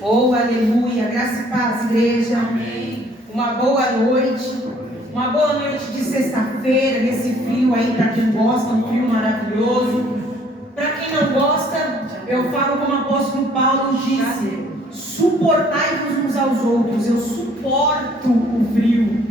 Oh, aleluia, graça e paz, igreja. Amém. Uma boa noite de sexta-feira, nesse frio aí, para quem gosta, um frio maravilhoso. Para quem não gosta, eu falo como o apóstolo Paulo disse: suportai-vos uns aos outros. Eu suporto o frio,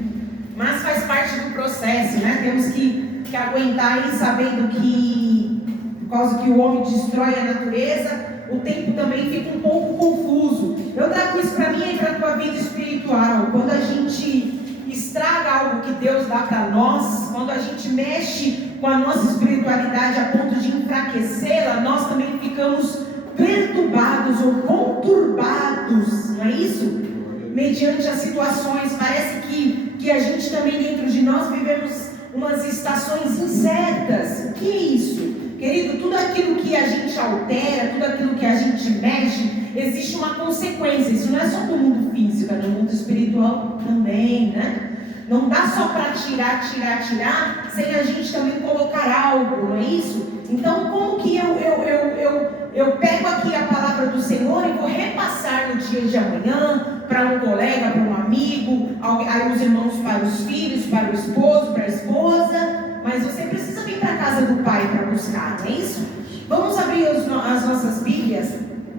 mas faz parte do processo, né? Temos que aguentar aí, sabendo que, por causa que o homem destrói a natureza, o tempo também fica um pouco confuso. Eu trago isso para mim e para a tua vida espiritual. Quando a gente estraga algo que Deus dá para nós, quando a gente mexe com a nossa espiritualidade a ponto de enfraquecê-la, nós também ficamos perturbados ou conturbados, não é isso? Mediante as situações, parece que a gente também dentro de nós vivemos umas estações incertas. O que é isso? Querido, tudo aquilo que a gente altera, tudo aquilo que a gente mexe, existe uma consequência. Isso não é só do mundo físico, é do mundo espiritual também, né? Não dá só para tirar, sem a gente também colocar algo, não é isso? Então, como que eu pego aqui a palavra do Senhor e vou repassar no dia de amanhã para um colega, para um amigo, aí os irmãos para os filhos, para o esposo, para a esposa, mas você precisa vir para a casa do Pai para buscar, não é isso? Vamos abrir as nossas Bíblias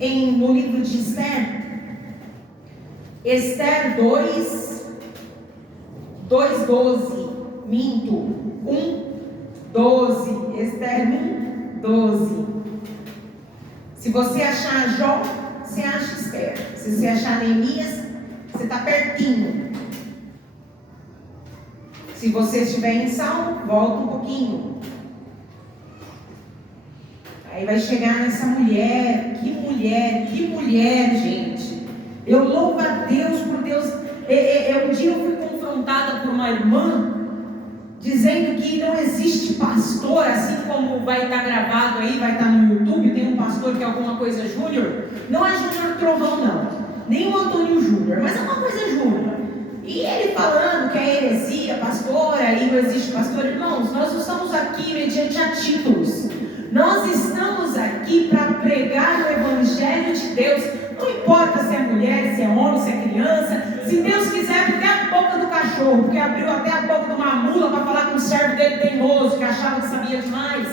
no livro de Esther. Esther 2:12, minto, 1:12, Esther 1:12. Se você achar Jó, você acha Esther. Se você achar Neemias, você está pertinho. Se você estiver em Salmo, volta um pouquinho. Aí vai chegar nessa mulher. Que mulher, gente. Eu louvo a Deus por Deus. Um dia eu fui confrontada por uma irmã dizendo que não existe pastor, assim como vai estar gravado aí, vai estar no YouTube, tem um pastor que é alguma coisa Júnior. Não é Júnior Trovão, não. Nem o Antônio Júnior, mas é uma coisa Júnior. E ele falando que é heresia, pastor, aí não existe pastor. Irmãos, nós não estamos aqui mediante a títulos. Nós estamos aqui para pregar o Evangelho de Deus. Não importa se é mulher, se é homem, se é criança. Se Deus quiser, até a boca do cachorro, porque abriu até a boca de uma mula para falar com o servo dele teimoso, que achava que sabia demais.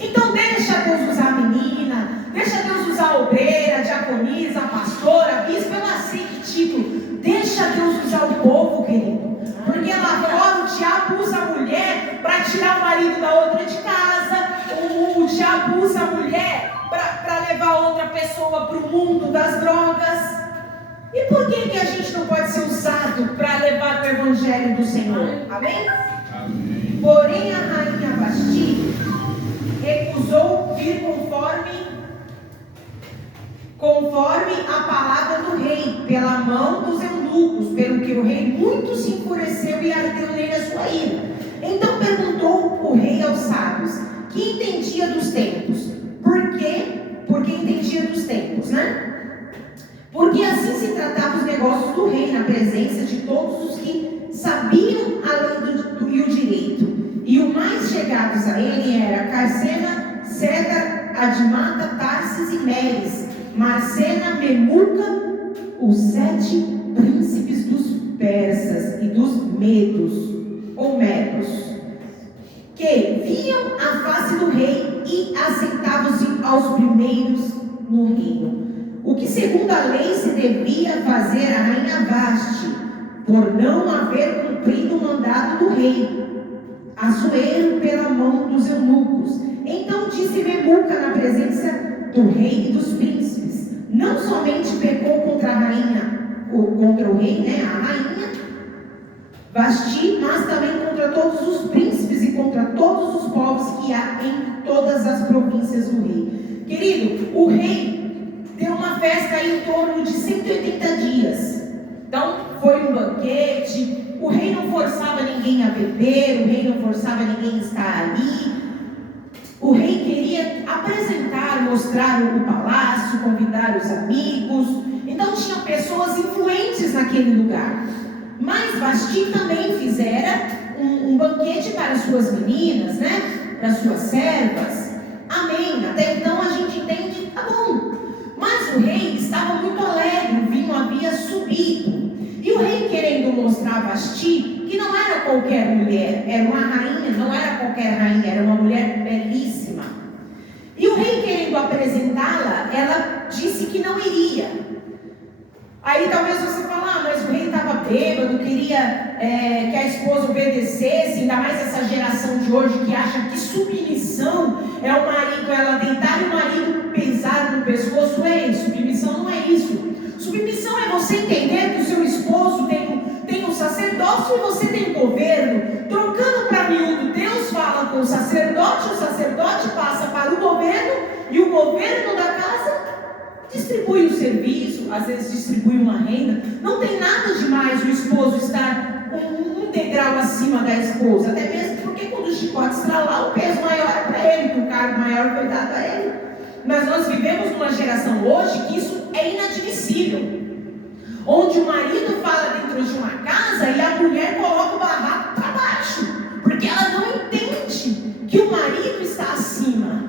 Então deixa Deus usar a menina, deixa Deus usar a obreira, a diaconisa, a pastora, a bispa, eu não sei que título. Deixa Deus usar o povo, querido. Porque lá fora o diabo usa a mulher para tirar o marido da outra de casa. O diabo usa a mulher para levar outra pessoa para o mundo das drogas. E por que a gente não pode ser usado para levar o Evangelho do Senhor? Amém? Amém. Porém a rainha Vasti recusou vir conforme a palavra do rei, pela mão dos eunucos, pelo que o rei muito se enfureceu e ardeu nele a sua ira. Então perguntou o rei aos sábios, que entendia dos tempos. Por quê? Porque entendia dos tempos, né? Porque assim se tratava os negócios do rei, na presença de todos os que sabiam a lei e o direito. E os mais chegados a ele era Carsena, Cedar, Admata, Tarsis e Meres, Marcena, Memuca, os 7 príncipes dos persas e dos medos, ou medos, que viam a face do rei e assentavam-se aos primeiros no reino. O que segundo a lei se devia fazer a rainha Vasti, por não haver cumprido o mandato do rei, Assuero pela mão dos eunucos. Então disse Memuca na presença do rei e dos príncipes, não somente pecou contra a rainha, ou contra o rei, né, a rainha Vasti, mas também contra todos os príncipes e contra todos os povos que há em todas as províncias do rei. Querido, o rei deu uma festa aí em torno de 180 dias. Então foi um banquete. O rei não forçava ninguém a beber, o rei não forçava ninguém a estar ali. O rei queria apresentar, mostrar o palácio, convidar os amigos. Então tinha pessoas influentes naquele lugar. Mas Vasti também fizera um banquete para as suas meninas, né? Para as suas servas. Amém. Até então a gente entende, tá bom. Mas o rei estava muito alegre, Vasti, que não era qualquer mulher, era uma rainha, não era qualquer rainha, era uma mulher belíssima. E o rei, querendo apresentá-la, ela disse que não iria. Aí talvez você fale, mas o rei estava bêbado, queria que a esposa obedecesse, ainda mais essa geração de hoje que acha que submissão é o marido, ela deitar e o marido pesar no pescoço. Submissão não é isso. Submissão é você entender que o seu esposo tem um sacerdócio e você tem um governo. Trocando para miúdo, Deus fala com o sacerdote passa para o governo, e o governo da casa distribui o serviço, às vezes distribui uma renda. Não tem nada demais o esposo estar um degrau acima da esposa, até mesmo porque quando o chicote estralar, o peso maior é para ele, que o cargo maior foi dado a ele. Mas nós vivemos numa geração hoje que isso é inadmissível, onde o marido fala dentro de uma casa e a mulher coloca o barraco para baixo, porque ela não entende que o marido está acima.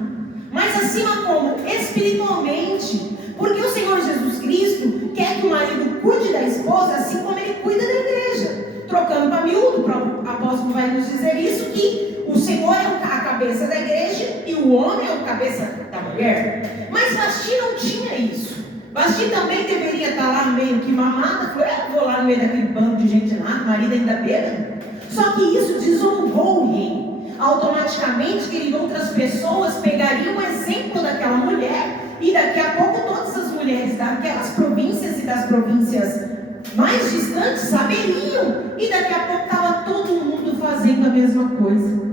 Mas acima como? Espiritualmente. Porque o Senhor Jesus Cristo quer que o marido cuide da esposa assim como ele cuida da igreja. Trocando para miúdo, o apóstolo vai nos dizer isso, que o Senhor é a cabeça da igreja e o homem é a cabeça da mulher. Mas Vasti não tinha isso. Vasti também deveria estar lá meio que mamada. Falou, eu vou lá no meio daquele bando de gente lá, o marido ainda bêbado. Só que isso desonrou o rei. Automaticamente, querido, outras pessoas pegariam o exemplo daquela mulher, e daqui a pouco todas as mulheres daquelas províncias e das províncias mais distantes saberiam, e daqui a pouco estava todo mundo fazendo a mesma coisa.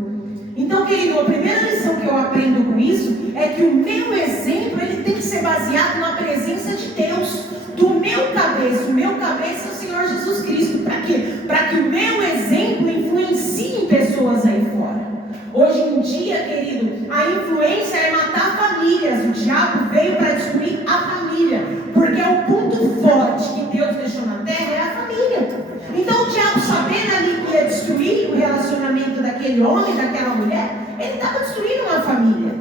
Então, querido, a primeira lição que eu aprendo com isso é que o meu exemplo, ele tem que ser baseado na presença de Deus, do meu cabeça. O meu cabeça é o Senhor Jesus Cristo. Para quê? Para que o meu exemplo influencie em pessoas aí fora. Hoje em dia, querido, a influência é matar famílias. O diabo veio para destruir a família, porque o ponto forte que Deus deixou na terra é a família. Então o diabo, sabendo ali que ia destruir o relacionamento daquele homem, daquela mulher, ele estava destruindo uma família.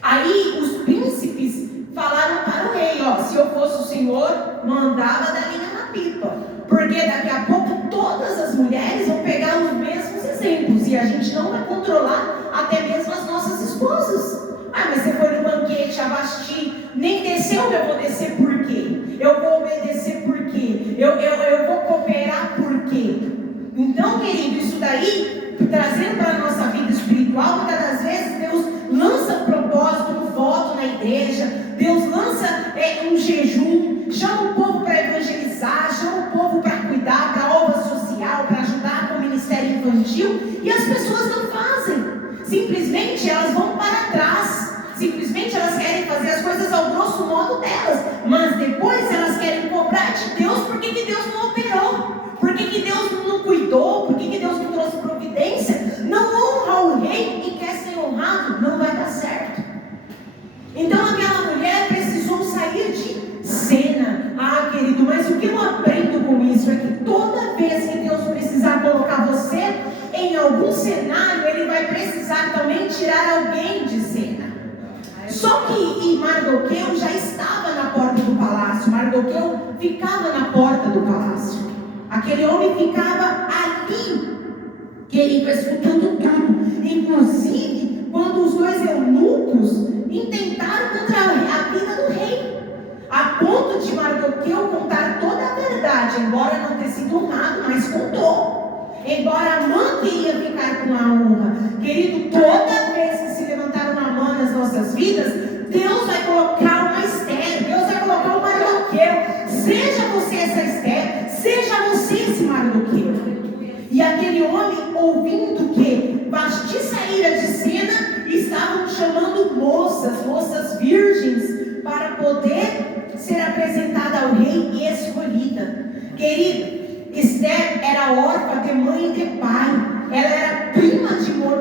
Aí os príncipes falaram para o rei, se eu fosse o Senhor, mandava da linha na pipa, porque daqui a pouco todas as mulheres vão pegar os mesmos exemplos, e a gente não vai controlar até mesmo as nossas esposas. Mas você foi no banquete, a Vasti nem desceu, eu vou descer por quê? Eu vou obedecer por quê? Eu vou cooperar por quê? Então, querido, isso daí, trazendo para a nossa vida espiritual, muitas das vezes Deus lança um propósito, um voto na igreja, Deus lança um jejum, chama o povo para evangelizar, chama o povo para cuidar, para obra social, para ajudar com o ministério infantil, e as pessoas não fazem. Simplesmente elas vão para trás, simplesmente elas querem fazer as coisas ao grosso modo delas, mas depois elas querem cobrar de Deus porque que Deus não operou, porque que Deus não cuidou, porque que Deus não trouxe providência. Não honra o rei e quer ser honrado, não vai dar certo. Então aquela mulher precisou sair de cena. Querido, mas o que eu aprendo com isso é que toda vez que Deus precisar colocar você em algum cenário, Ele vai precisar também tirar alguém de cena. Só que Mardoqueu já estava na porta do palácio. Mardoqueu ficava na porta do palácio. Aquele homem ficava ali, querido, escutando tudo. Inclusive, quando os dois eunucos intentaram contra a vida do rei, a ponto de Mardoqueu contar toda a verdade, embora não tenha sido honrado, mas contou. Embora a mãe queria ficar com a honra. Querido, toda vez que se levantar uma mão nas nossas vidas, Deus vai colocar uma Esther, Deus vai colocar um Mardoqueu. Seja você essa Esther, seja você esse Mardoqueu. E aquele homem, ouvindo que Vasti saíra de cena, estavam chamando moças virgens, para poder ser apresentada ao rei e escolhida. Querido, Esther era órfã de mãe e de pai. Ela era prima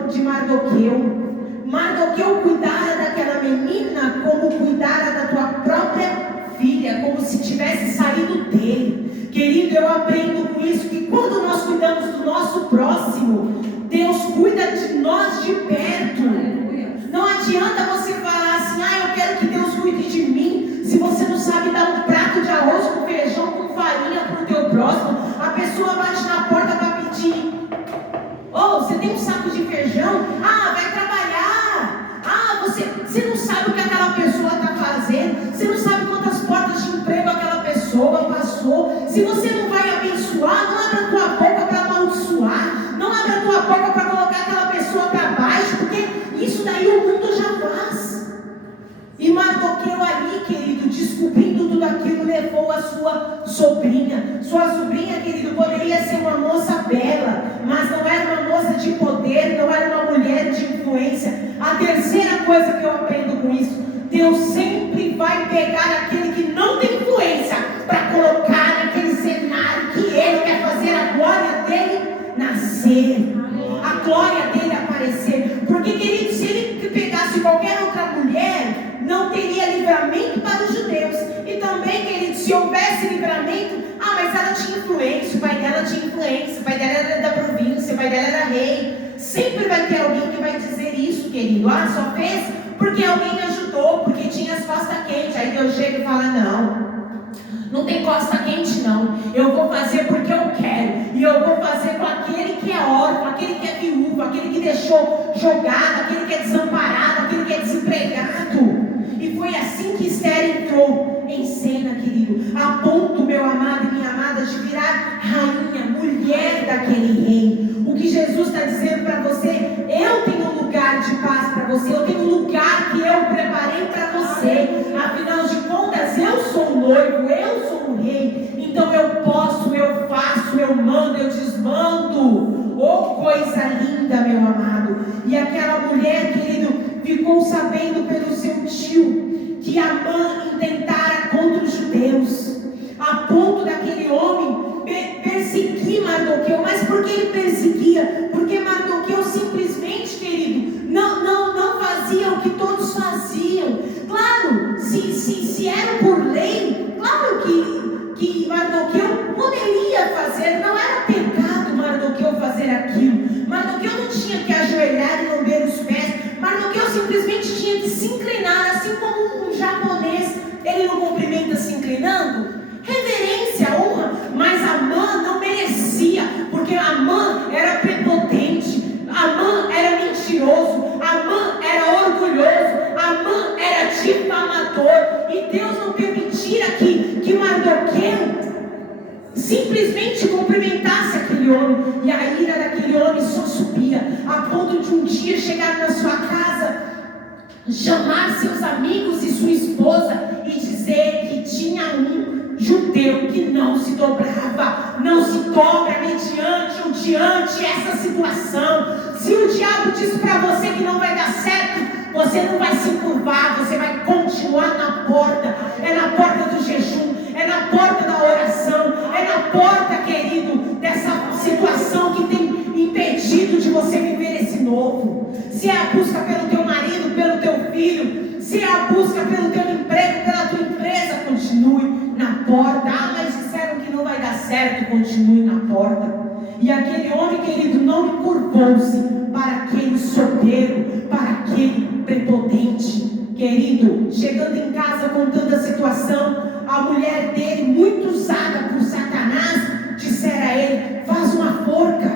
de Mardoqueu. Mardoqueu cuidara daquela menina como cuidara da tua própria filha, como se tivesse saído dele. Querido, eu aprendo com isso que quando nós cuidamos do nosso próximo, Deus cuida de nós de perto. Não adianta você falar assim, eu quero que Deus cuide de mim, se você não sabe dar um prato de arroz com feijão, com farinha para o teu próximo. A pessoa vai te sua sobrinha. Sua sobrinha, querido, poderia ser uma moça bela, mas não era uma moça de poder, não era uma mulher de influência. A terceira coisa que eu aprendo com isso: Deus sempre vai pegar aquele que não tem influência para colocar naquele cenário que Ele quer fazer a glória dele nascer, a glória dele aparecer. Porque, querido, se Ele pegasse qualquer outra mulher, não teria livramento para os judeus. E também, querido, se houvesse livramento, mas ela tinha influência, o pai dela tinha influência, o pai dela era da província, o pai dela era rei. Sempre vai ter alguém que vai dizer isso, querido. Só fez porque alguém me ajudou, porque tinha as costas quentes. Aí Deus chega e fala: não tem costa quente não, eu vou fazer porque eu quero, e eu vou fazer com aquele que é órfão, aquele que é viúvo, aquele que deixou jogado, aquele que é desamparado, aquele que é desempregado. E foi assim que Esther entrou em cena, querido, a ponto, meu amado e minha amada, de virar rainha, mulher daquele rei. O que Jesus está dizendo para você: eu tenho um lugar de paz para você, eu tenho um lugar que eu preparei para você. Afinal de contas, eu sou o noivo, eu sou o rei, então eu posso, eu faço, eu mando, eu desmando. Oh, coisa linda, meu amado. E aquela mulher, querido, ficou sabendo pelo seu tio que Amã intentara contra os judeus, a ponto daquele homem perseguir Mardoqueu. Mas por que ele perseguia? Porque Mardoqueu simplesmente, querido, não fazia o que todos faziam. Claro, se era por lei, claro que Mardoqueu poderia fazer, não era pecado Mardoqueu fazer aquilo. Mardoqueu não tinha que ajoelhar e lamber os pés. Mardoqueu simplesmente tinha que se inclinar, assim como um japonês, ele não cumprimenta se inclinando? Reverência, honra. Mas Amã não merecia, porque Amã era prepotente, Amã era mentiroso, Amã era orgulhoso, Amã era difamador. E Deus não permitira que Mardoqueu simplesmente cumprimentasse aquele homem. E a ira daquele homem só subia, a ponto de um dia chegar na sua casa, chamar seus amigos e sua esposa e dizer que tinha um judeu que não se dobrava, não se dobra mediante ou diante essa situação. Se o diabo diz para você que não vai dar certo, você não vai se curvar, você vai continuar na porta. É na porta do jejum, é na porta da oração, é na porta, querido, dessa situação que tem impedido de você viver esse novo. Se é a busca pelo teu marido, pelo teu filho, se é a busca pelo teu emprego, pela tua empresa, continue na porta. Mas disseram que não vai dar certo, continue na porta. E aquele homem, querido, não encurvou-se para aquele soberbo, para aquele prepotente. Querido, chegando em casa contando a situação, a mulher dele, muito usada por Satanás, dissera a ele: faz uma forca,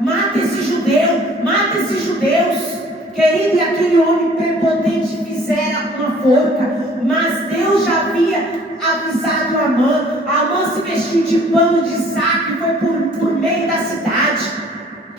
mata esse judeu, mata esses judeus. Querido, e aquele homem prepotente fizera uma forca, mas Deus já havia avisado Amã. Amã se vestiu de pano de saco e foi por meio da cidade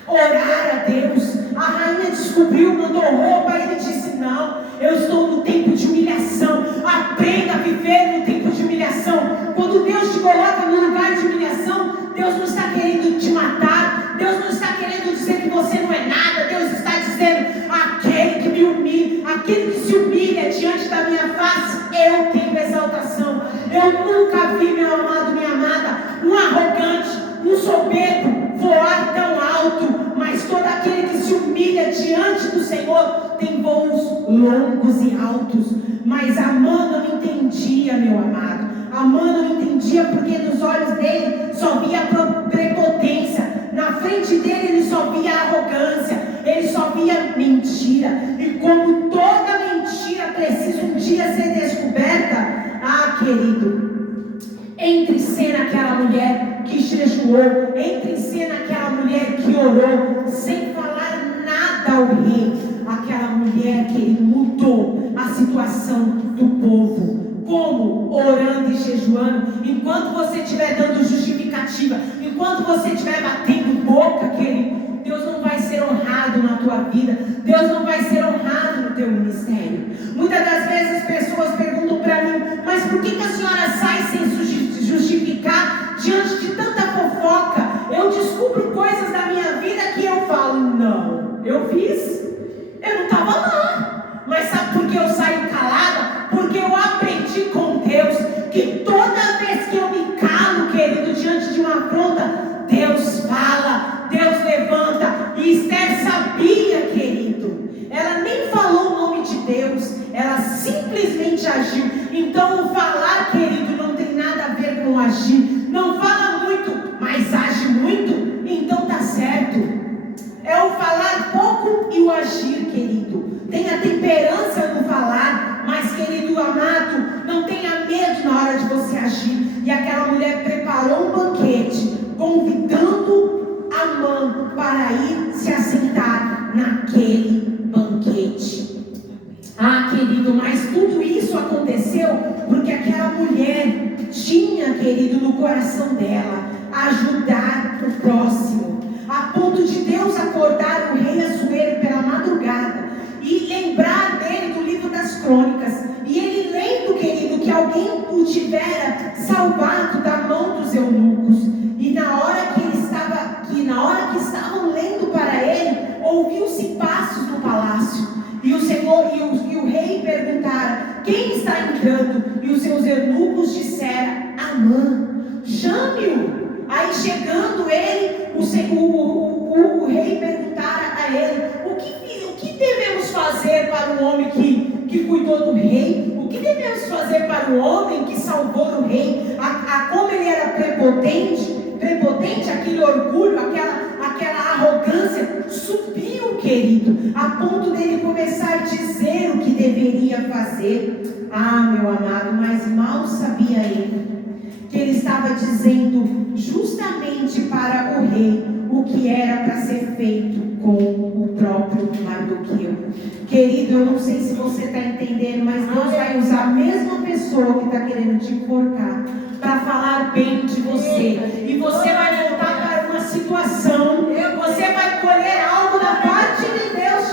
orar a Deus. A rainha descobriu, mandou roupa, e ele disse: não, eu estou no tempo de humilhação. Aprenda a viver no tempo de humilhação. Quando Deus te coloca no lugar de humilhação, Deus não está querendo te matar, Deus não está querendo dizer que você não é nada. Deus está dizendo: aquele que me humilha, aquele que se humilha diante da minha face, eu tenho exaltação. Eu nunca vi, meu amado, minha amada, um arrogante, um soberbo voar tão alto. Mas todo aquele que se humilha diante do Senhor tem voos longos e altos. Mas Amã não entendia, meu amado. Amã não entendia, porque nos olhos dele só via prepotência. Na frente dele ele só via arrogância, ele só via mentira. E como toda mentira precisa um dia ser descoberta, querido, entre em cena aquela mulher que jejuou, entre em cena aquela mulher que orou, sem falar nada ao rei. Aquela mulher que ele mudou a situação do povo. Como? Orando e jejuando. Enquanto você estiver dando justificativa, enquanto você estiver batendo boca, querido, Deus não vai ser honrado na tua vida, Deus não vai ser honrado no teu ministério. Muitas das vezes as pessoas perguntam para mim: mas por por que a senhora sai sem justificar diante de tanta fofoca? Eu descubro coisas da minha vida que eu falo, não, eu fiz, eu não estava lá. Mas sabe por que eu saio calada? Porque eu aprendi com Deus que toda vez que eu me calo, querido, diante de uma afronta, Deus fala, Deus levanta. E Esther sabia, querido, ela nem falou o nome de Deus, ela simplesmente agiu. Então o falar, querido, não tem nada a ver com agir. Não fala muito, mas age muito, então tá certo. É o falar pouco e o agir, querido. Tenha temperança no falar, mas, querido amado, não tenha medo na hora de você agir. E aquela mulher preparou um banquete, convidando Amã para ir se assentar naquele banquete. Ah, querido, mas tudo isso aconteceu porque aquela mulher tinha, querido, no coração dela ajudar o próximo, a ponto de Deus acordar o rei Assuero pela madrugada e lembrar dele do livro das crônicas, e ele lendo, querido, que alguém o tivera salvado da mão dos eunucos. E na hora que estavam lendo para ele, ouviu-se passos no palácio, e o Senhor e o rei perguntaram: quem está entrando? E os seus eunucos disseram: Amã, chame-o. Aí chegando ele, o rei perguntara a ele: o que devemos fazer para o homem que cuidou do rei? O que devemos fazer para o homem que salvou o rei? Como ele era prepotente, aquele orgulho, aquela arrogância subiu, querido, a ponto dele começar a dizer o que deveria fazer. Ah, meu amado, mas mal sabia ele que ele estava dizendo justamente para o rei o que era para ser feito com o próprio Mardoqueu. Querido, eu não sei se você está entendendo, mas Deus vai usar a mesma pessoa que está querendo te enforcar para falar bem de você. E você vai voltar para uma situação, você vai colher algo da parte de Deus,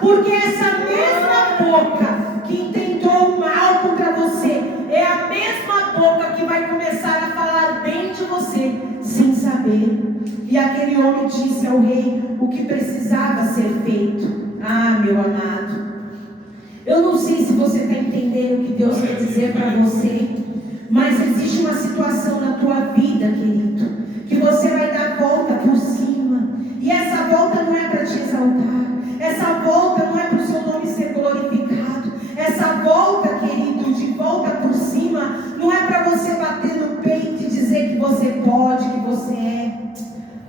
porque essa mesma boca que intentou o mal contra você é a mesma boca que vai começar a falar bem de você, sem saber. E aquele homem disse ao rei o que precisava ser feito. Ah, meu amado, eu não sei se você está entendendo o que Deus quer dizer para você, mas existe uma situação na tua vida, querido, que você vai dar volta por cima. E essa volta não é para te exaltar, essa volta não é para o seu nome ser glorificado, essa volta, querido, de volta por cima, não é para você bater no peito e dizer que você pode, que você é,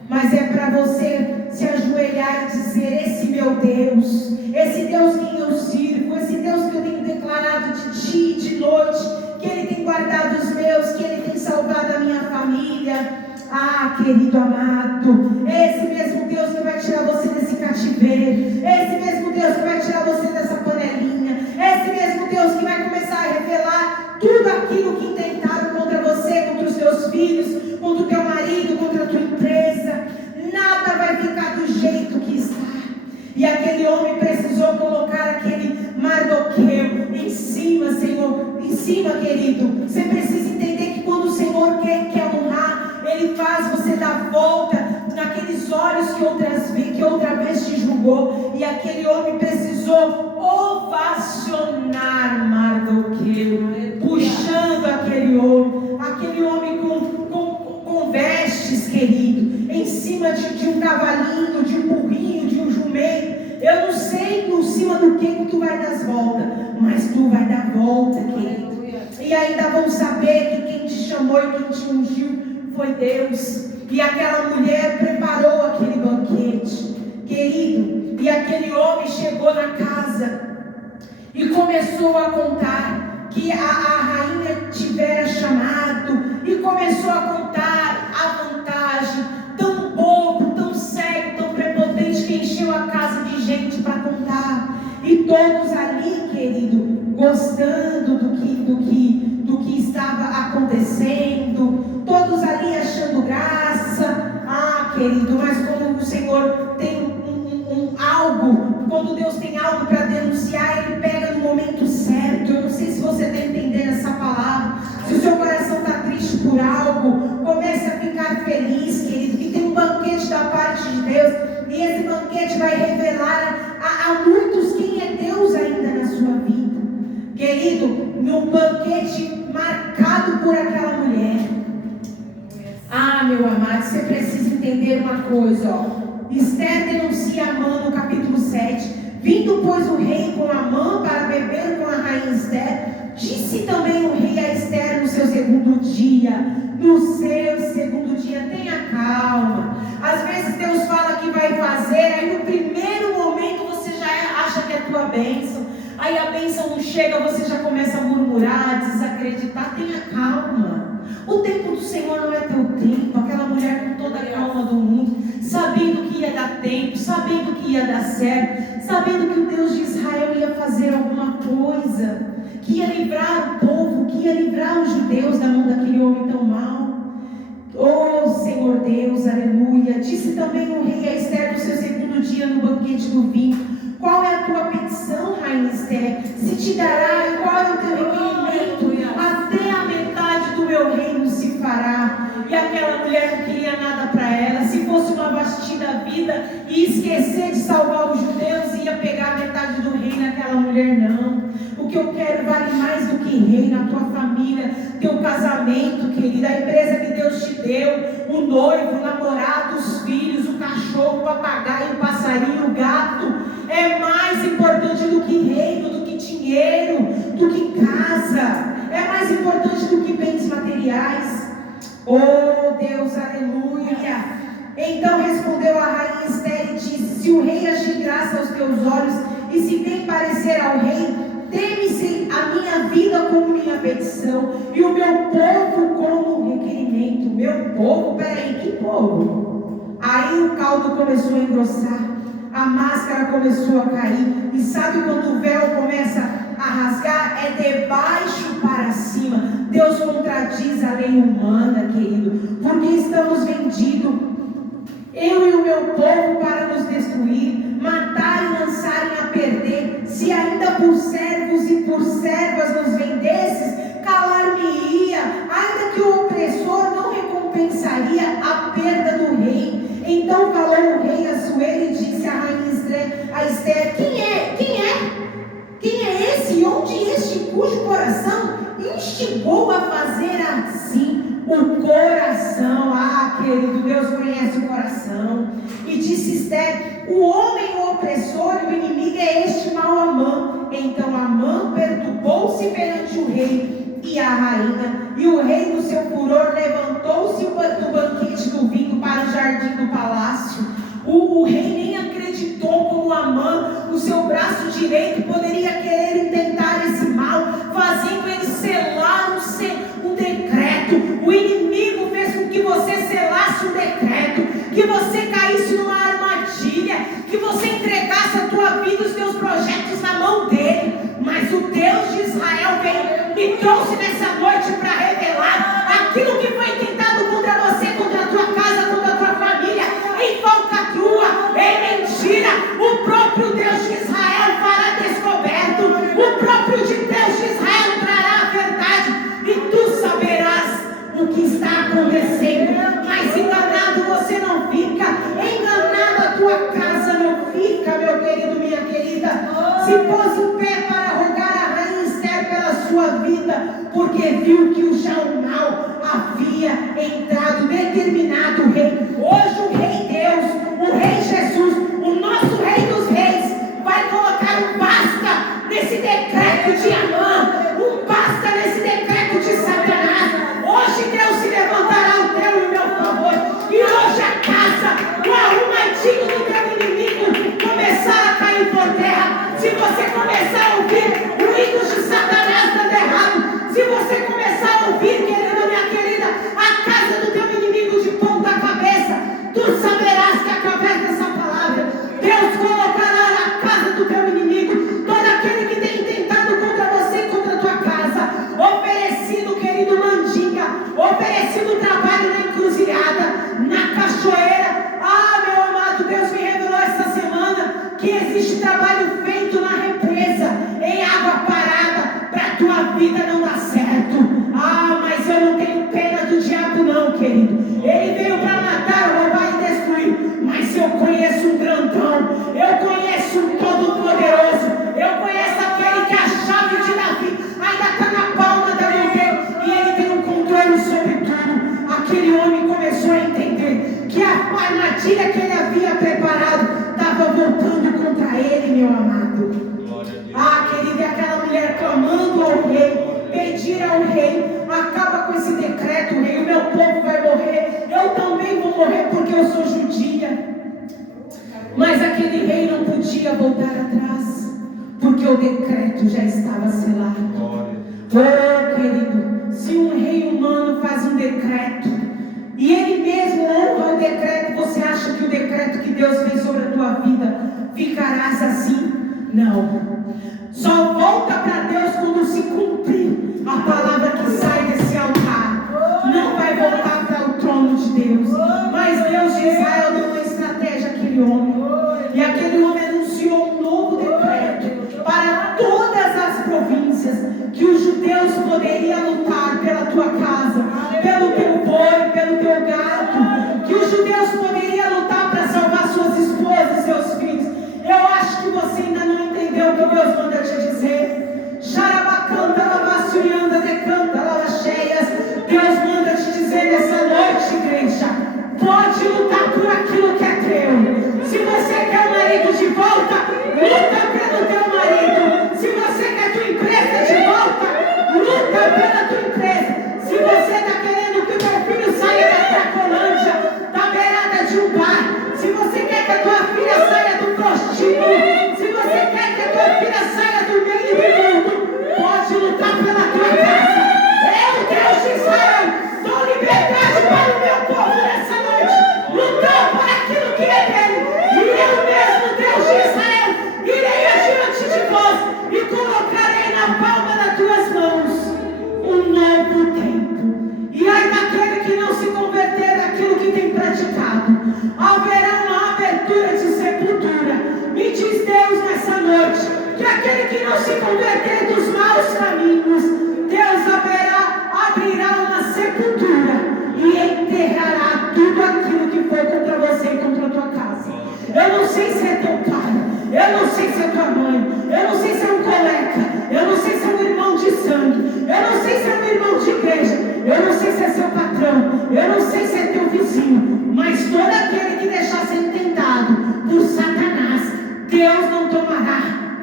mas é para você se ajoelhar e dizer: esse meu Deus, esse Deus que eu sirvo, esse Deus que eu tenho declarado de dia e de noite, que Ele tem guardado os meus, que Ele tem salvado a minha família. Ah, querido amado, esse mesmo Deus que vai tirar você desse cativeiro, esse mesmo Deus que vai tirar você dessa panelinha, esse mesmo Deus que vai começar a revelar tudo aquilo que intentaram contra você, contra os teus filhos, contra o teu marido, contra a tua empresa. Nada vai ficar do jeito que está. E aquele homem precisou colocar aquele Mardoqueu em cima, Senhor, em cima, querido. Você precisa entender que quando o Senhor quer honrar, Ele faz você dar volta naqueles olhos que outra vez te julgou. E aquele homem precisou ovacionar Mardoqueu, puxando aquele homem com vestes, querido, em cima de um cavalinho, de um burrinho, de um jumento. Eu não sei por cima do que tu vai dar as voltas, mas tu vai dar volta, querido. E ainda vão saber que quem te chamou e quem te ungiu foi Deus. E aquela mulher preparou aquele banquete, querido, e aquele homem chegou na casa e começou a contar que a rainha tivera chamado, e começou a contar a vantagem, tão bobo, tão cego, tão prepotente, que encheu a casa de gente para contar. E todos ali, querido, gostando do que estava acontecendo, todos ali achando graça. Ah, querido, mas quando o Senhor tem algo, quando Deus tem algo para denunciar, Ele pega no momento certo banquete vai revelar a muitos quem é Deus ainda na sua vida. Querido, num banquete marcado por aquela mulher. Ah, meu amado, você precisa entender uma coisa, ó. Esther denuncia Amã no capítulo 7. Vindo, pois, o rei com Amã para beber com a rainha Esther, disse também o rei a Esther no seu segundo dia. No seu segundo dia, tenha calma. Às vezes Deus fala que vai fazer, aí no primeiro momento você já acha que é tua bênção. Aí a bênção não chega, você já começa a murmurar, a desacreditar. Tenha calma. O tempo do Senhor não é teu tempo. Aquela mulher com toda a calma do mundo, sabendo que ia dar tempo, sabendo que ia dar certo, sabendo que o Deus de Israel ia fazer alguma coisa, que ia livrar o povo, que ia livrar os judeus da mão daquele homem tão mau. Oh Senhor Deus, aleluia. Disse também o rei a Esther no seu segundo dia no banquete do vinho: qual é a tua petição, rainha Esther? Se te dará, e qual é o teu requerimento? Até a metade do meu reino se fará. E aquela mulher não queria nada para ela. Se fosse uma Vasti da vida e esquecer de salvar os judeus, ia pegar a metade do reino. Aquela mulher não. O que eu quero vale mais do que reino, a tua família, teu casamento, querida, a empresa que Deus te deu, o noivo, o namorado, os filhos, o cachorro, o papagaio, o passarinho, o gato. É mais importante do que reino, do que dinheiro, do que casa. É mais importante do que bens materiais. Oh Deus, aleluia. Então respondeu a rainha Esther e disse: se o rei agir graça aos teus olhos, e se bem parecer ao rei, teme-se a minha vida como minha petição, e o meu povo como requerimento. Meu povo? Peraí, que povo? Aí o caldo começou a engrossar, a máscara começou a cair. E sabe quando o véu começa a rasgar? É de baixo para cima. Deus contradiz a lei humana, querido, porque estamos vendidos, eu e o meu povo, para nos destruir, matar e lançarem a perder. Se ainda por servos e por servas nos vendesses, calar-me-ia, ainda que o opressor não recompensaria a perda do rei. Então falou o rei a Assuero e disse à rainha a Esther: quem é esse? Onde este cujo coração instigou a fazer assim? O coração. Ah, querido, Deus conhece o coração. E disse Esther: o homem, o opressor e o inimigo é este mau Amã. Então Amã perturbou-se perante o rei e a rainha. E o rei, no seu furor, levantou-se do banquete do vinho para o jardim do palácio. O rei nem acreditou como Amã, no seu braço direito, poderia querer intentar esse mal, fazendo ele selar um decreto. O inimigo fez com que você selasse um decreto, que você caísse numa armadilha, que você entregasse a tua vida, os teus projetos na mão dele. Mas o Deus de Israel veio, me trouxe nessa noite para revelar aquilo que foi tentado contra você, contra a tua casa, contra a tua família, em falcatrua, em mentira. O próprio Deus de Israel fará descoberto, o próprio Deus de Israel trará a verdade, e tu saberás o que está acontecendo. Mas enganado você não fica, enganado a tua casa não fica, meu querido, minha querida. Se pôs em pé para rogar a rainha Esther pela sua vida, porque viu que já o mal havia entrado, determinado o rei. Hoje o rei Deus, o rei Jesus, o nosso rei dos reis, vai colocar um basta nesse decreto de Amã, um basta nesse decreto de Satanás. Hoje Deus se levantará o teu e o meu favor, e hoje a casa, o arrumadinho do teu inimigo começar a cair por terra. Se você começar a ouvir ruídos de Satanás dando errado, se você começar a ouvir, querido, minha querida, a casa do teu inimigo de ponta cabeça, tu saberás que através dessa palavra Deus colocará na casa do teu inimigo todo aquele que tem tentado contra você e contra a tua casa. decreto já estava selado. Oh, querido, se um rei humano faz um decreto e ele mesmo honra o decreto, você acha que o decreto que Deus fez sobre a tua vida ficarás assim? Não. Só volta para Deus quando se cumprir a palavra que sai desse altar. Não vai voltar para o trono de Deus. Mas Deus de Israel deu uma estratégia àquele homem. E aquele homem anunciou um novo decreto para todas as províncias, que os judeus poderiam lutar pela tua casa, pelo teu boi, pelo teu gado, que os judeus poderiam lutar para salvar suas esposas e seus filhos. Eu acho que você ainda não entendeu o que Deus manda te dizer. Xarabacanta, lavacianda, decanta, lavacheias. Deus manda te dizer nessa noite, igreja, pode lutar por aquilo que é teu. Se você quer o marido de volta, luta pelo teu marido. Se você quer tua empresa de volta, luta pela tua empresa. Se você está querendo que o teu filho saia da Cracolândia, da beirada de um bar, se você quer que a tua filha saia do prostíbulo, se você quer que a tua filha saia do meio do mundo, pode lutar pela tua casa. Eu, Deus de Israel, dou liberdade para o meu povo nessa noite, lutar por aquilo que é dele. E eu mesmo, Deus de Israel, irei adiante de vós e colocarei na palma das tuas mãos um novo tempo. E ai daquele que não se converter daquilo que tem praticado, haverá uma abertura de sepultura. Me diz Deus nessa noite que aquele que não se converter dos maus caminhos, Deus abrirá uma sepultura e enterrará tudo aquilo que foi contra você e contra a tua casa. Eu não sei se é teu pai, eu não sei se é tua mãe, eu não sei se é um colega, eu não sei se é um irmão de sangue, eu não sei se é um irmão de igreja, eu não sei se é seu patrão, eu não sei se é teu vizinho, mas todo aquele que deixar ser tentado por Satanás, Deus não tomará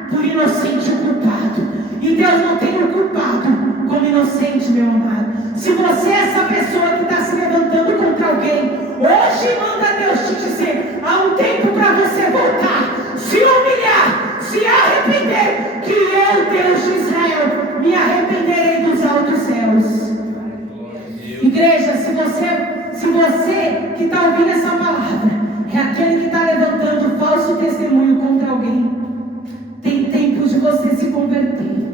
por inocente o culpado. E Deus não tem o culpado como inocente, meu amado. Se você é essa pessoa que está se levantando contra alguém, hoje manda Deus te dizer: há um tempo para você voltar, se humilhar, se arrepender, que eu, Deus de Israel, me arrependerei dos altos céus. Igreja, se você que está ouvindo essa palavra é aquele que está levantando falso testemunho contra alguém, tem tempo de você se converter.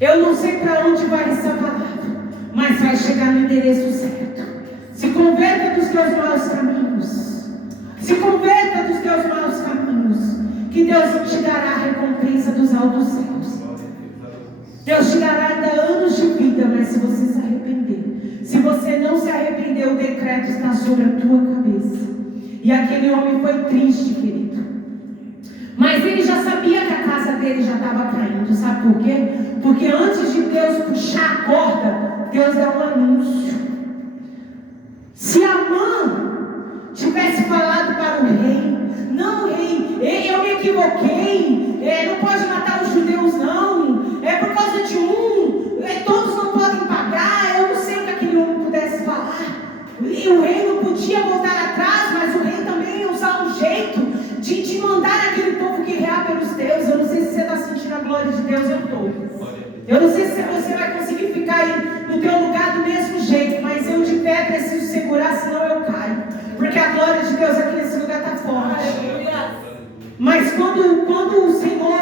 Eu não sei para onde vai essa palavra, mas vai chegar no endereço certo. Se converta dos teus maus caminhos. Se converta dos teus maus caminhos, que Deus te dará a recompensa dos altos céus. Deus te dará ainda anos de vida, mas se você se arrepender. Se você não se arrepender, o decreto está sobre a tua cabeça. E aquele homem foi triste, querido. Mas ele já sabia que a casa dele já estava caindo. Sabe por quê? Porque antes de Deus puxar a corda, Deus dá um anúncio. Se Amã tivesse falado para o rei: não, rei, eu me equivoquei, não pode matar os judeus não, é por causa de todos não podem pagar. Eu não sei o que aquele homem pudesse falar. E o rei não podia voltar atrás, mas o rei também ia usar um jeito de mandar aquele povo guerrear pelos deuses. Eu não sei se você está sentindo a glória de Deus. Eu estou. Eu não sei se você vai conseguir ficar aí no teu lugar do mesmo jeito, mas eu de pé preciso segurar, senão eu caio, porque a glória de Deus aqui nesse lugar está forte. Mas quando o Senhor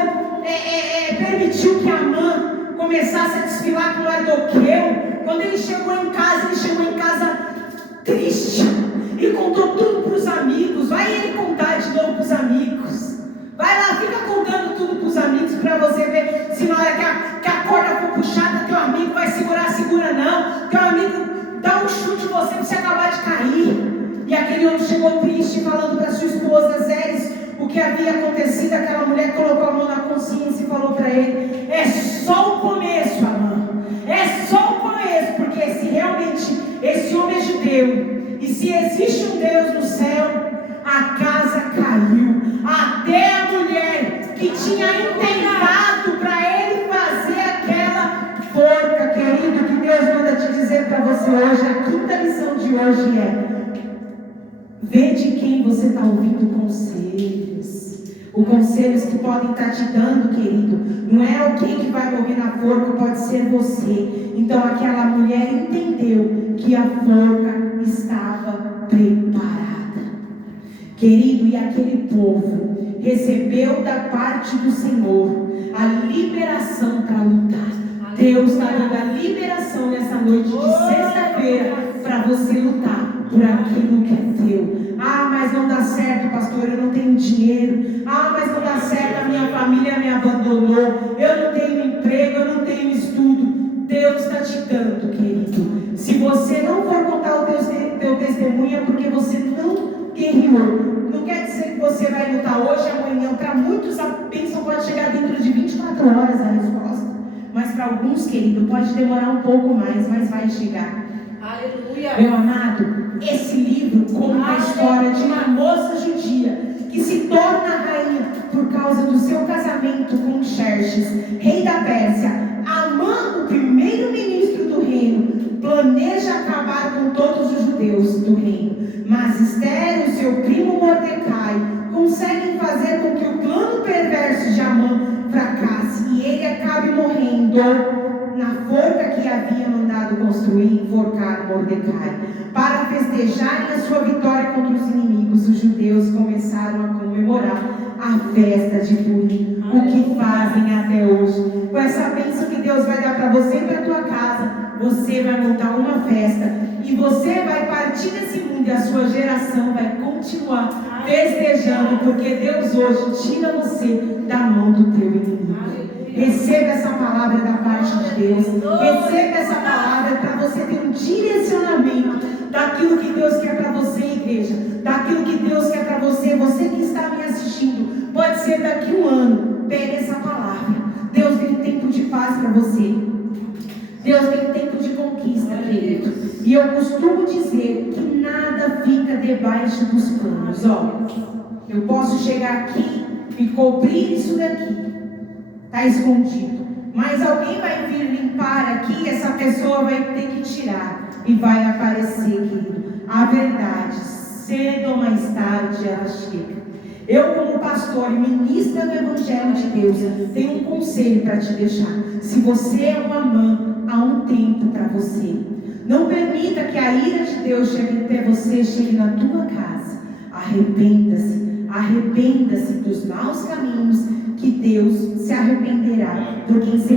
permitiu que Amã começasse a desfilar com Mardoqueu, quando ele chegou em casa triste e contou tudo para os amigos. Vai ele contar de novo para os amigos. Vai lá, fica contando tudo para os amigos, para você ver se na hora que a corda for puxada, teu amigo vai segurar, segura não. Teu amigo dá um chute em você para você acabar de cair. E aquele homem chegou triste, falando para sua esposa Zeres o que havia acontecido. Aquela mulher colocou a mão na consciência e falou para ele: é só o começo, Amã. É só o começo, porque se realmente esse homem é judeu, e se existe um Deus no céu, a casa caiu. Até a mulher que tinha intentado para ele fazer aquela forca, querido, que Deus manda te dizer para você hoje. A quinta lição de hoje é: vê de quem você está ouvindo conselhos. O conselho que podem estar te dando, querido, não é alguém que vai morrer na forca, pode ser você. Então aquela mulher entendeu que a forca estava preparada. Querido, e aquele povo recebeu da parte do Senhor a liberação para lutar. Deus está dando a liberação nessa noite de sexta-feira para você lutar por aquilo que é teu. Ah, mas não dá certo, pastor, eu não tenho dinheiro. Ah, mas não dá certo, a minha família me abandonou. Eu não tenho emprego, eu não tenho estudo. Deus está te dando, querido. Se você não for contar o teu testemunho, é porque você não guerreou. Não quer dizer que você vai lutar hoje, amanhã. Para muitos a bênção pode chegar dentro de 24 horas a resposta. Mas para alguns, querido, pode demorar um pouco mais, mas vai chegar. Aleluia. Meu amado, esse livro conta a história de uma moça judia que se torna rainha por causa do seu casamento com Xerxes, rei da Pérsia. Amã, o primeiro-ministro do reino, planeja acabar com todos os judeus do reino. Mas Esther e o seu primo Mordecai conseguem fazer com que o plano perverso de Amã fracasse e ele acabe morrendo na forca que havia mandado construir e enforcar Mordecai. Para festejarem a sua vitória contra os inimigos, os judeus começaram a comemorar a festa de Purim, o que fazem até hoje. Com essa bênção que Deus vai dar para você e para a tua casa, você vai montar uma festa e você vai partir desse mundo e a sua geração vai continuar festejando, porque Deus hoje tira você da mão do teu inimigo. Receba essa palavra da parte de Deus. Receba essa palavra para você ter um direcionamento daquilo que Deus quer para você, igreja. Daquilo que Deus quer para você. Você que está me assistindo, pode ser daqui um ano. Pegue essa palavra. Deus tem tempo de paz para você. Deus tem tempo de conquista, querido. E eu costumo dizer que nada fica debaixo dos panos. Ó, eu posso chegar aqui e cobrir isso daqui. Está escondido. Mas alguém vai vir limpar aqui, essa pessoa vai ter que tirar. E vai aparecer, querido. A verdade, cedo ou mais tarde, ela chega. Eu, como pastor e ministra do Evangelho de Deus, tenho um conselho para te deixar. Se você é uma mãe, há um tempo para você. Não permita que a ira de Deus chegue até você, chegue na tua casa. Arrependa-se. Arrependa-se dos maus caminhos, que Deus se arrependerá. Porque em 2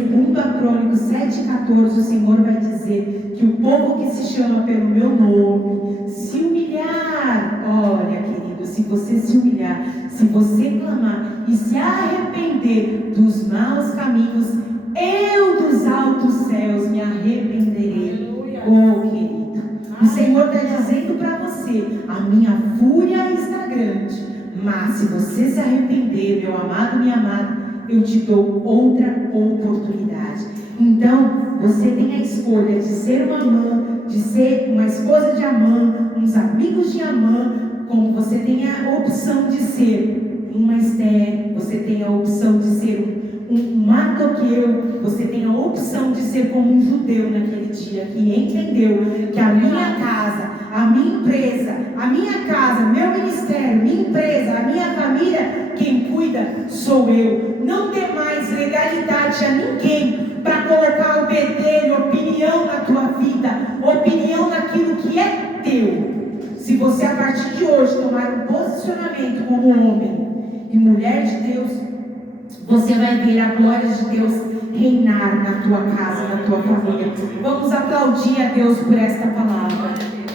Crônicas 7,14 o Senhor vai dizer que o povo que se chama pelo meu nome se humilhar. Olha, querido, se você se humilhar, se você clamar e se arrepender dos maus caminhos, eu dos altos céus me arrependerei. Oh, querido, o Senhor está dizendo para você: a minha fúria está grande, mas se você se arrepender, meu amado, minha amada, eu te dou outra oportunidade. Então, você tem a escolha de ser uma mãe, de ser uma esposa de Amã, uns amigos de Amã, como você tem a opção de ser uma Esther, você tem a opção de ser um Mardoqueu, você tem a opção de ser como um judeu naquele dia, que entendeu que a minha casa, a minha empresa, a minha casa, meu ministério, minha empresa, a minha família, quem cuida sou eu. Não dê mais legalidade a ninguém para colocar o bedelho, opinião na tua vida, opinião naquilo que é teu. Se você a partir de hoje tomar um posicionamento como homem e mulher de Deus, você vai ver a glória de Deus reinar na tua casa, na tua família. Vamos aplaudir a Deus por esta palavra.